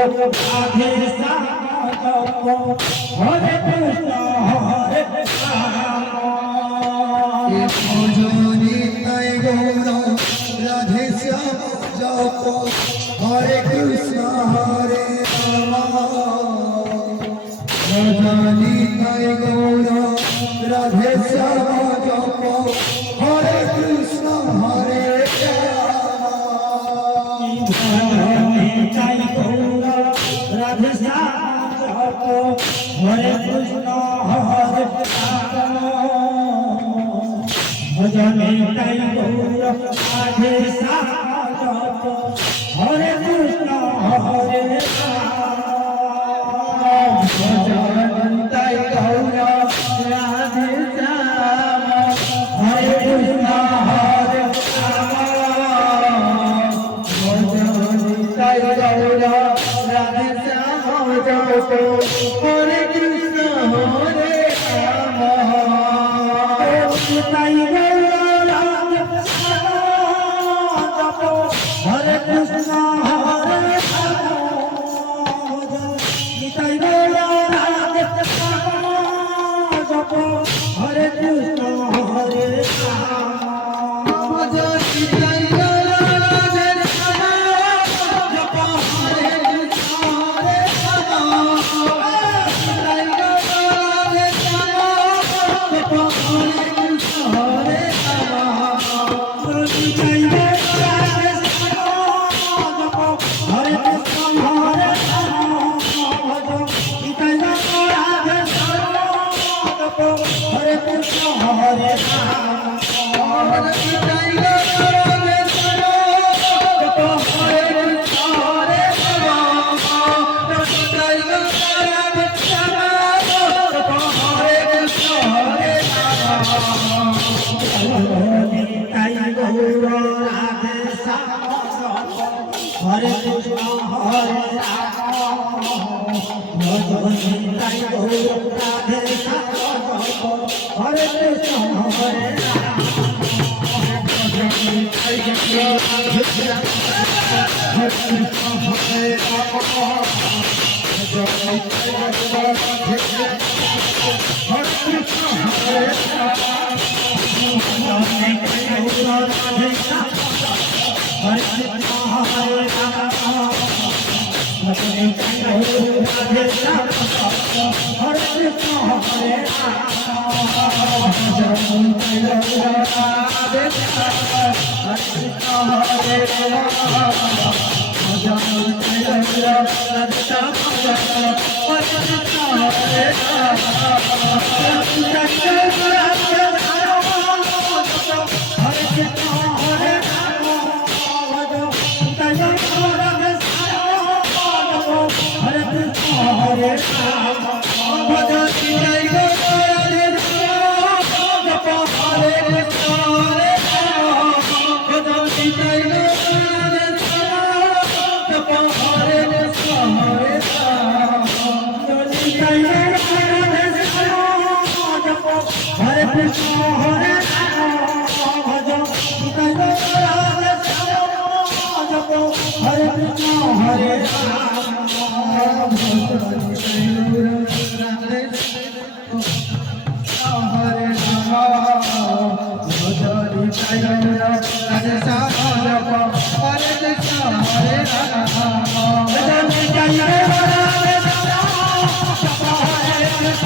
রাধে শ্যাম জপ হরে কৃষ্ণ হরে রাম নিতাই গৌর রাধে শ্যাম জপ হরে কৃষ্ণ হরে রাম নিতাই গৌর রাধে শ্যাম জপ হরে কৃষ্ণ হরে নিতাই গৌর রাধে শ্যাম জপ হরে কৃষ্ণ হরে রাম নিতাই গৌর রাধে শ্যাম জপ হরে কৃষ্ণ হরে রাম নিতাই গৌর রাধে শ্যাম হরে কৃষ্ণ হরে নিতাই গৌর রাধে শ্যাম জপ হরে কৃষ্ণ হরে রাম নিতাই গৌর রাধে শ্যাম জপ হরে কৃষ্ণ হরে রাম নিতাই গৌর রাধে শ্যাম জপ হরে কৃষ্ণ হরে রাম हरे कृष्ण हरे हरे कृष्ण हरे निताई गौर राधे श्याम हरे कृष्ण हरे निताई गौर राधे श्याम हरे कृष्ण हरे हरे कृष्ण हरे हरे कृष्ण हरे राधे श्याम हरे कृष्ण हरे राधे श्याम हरे हरे कृष्ण हरे हरे कृष्ण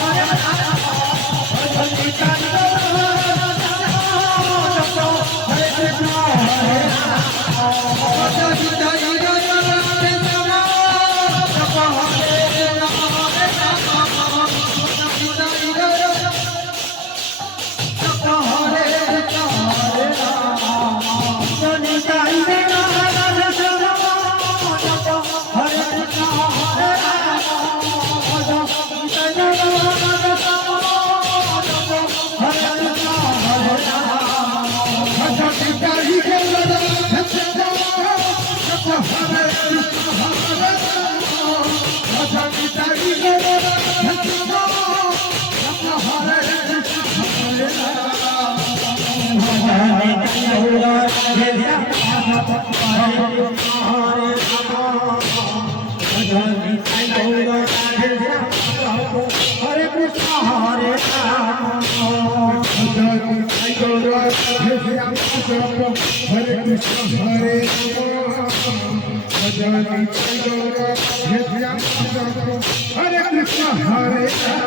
हरे Radhe Shyam Japa Hare Krishna Hare Rama Bhajan Nitai Gaura Radhe Shyam Japa Hare Krishna Hare Hare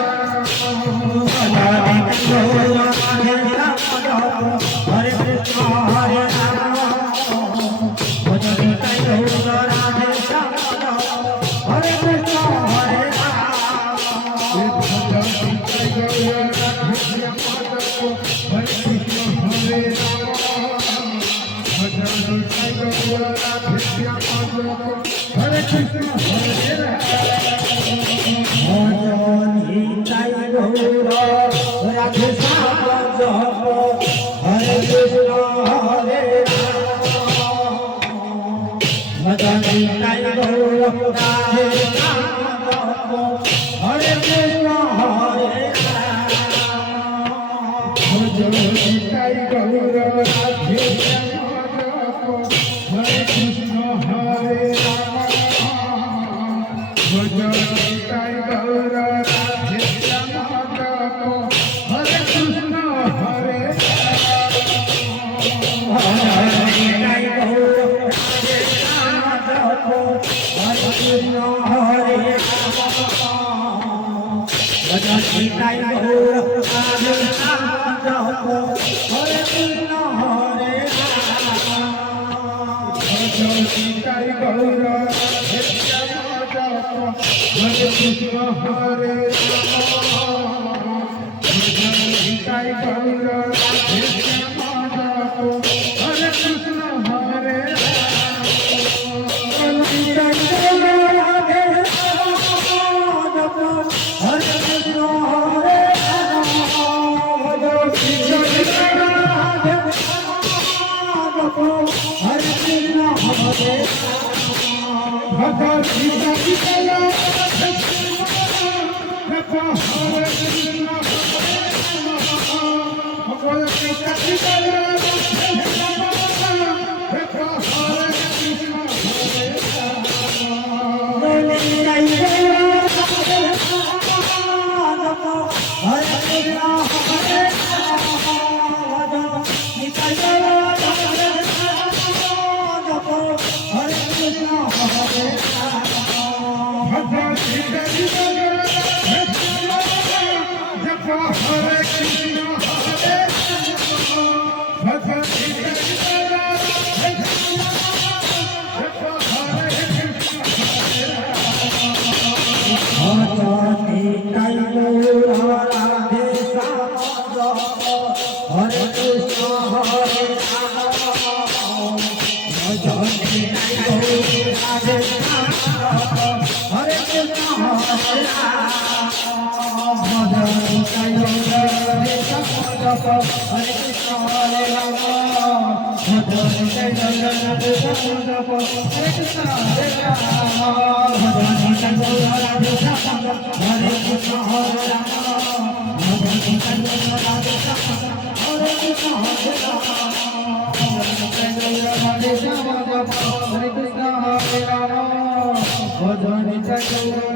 Krishna Hare Rama Bhajan Nitai Gaura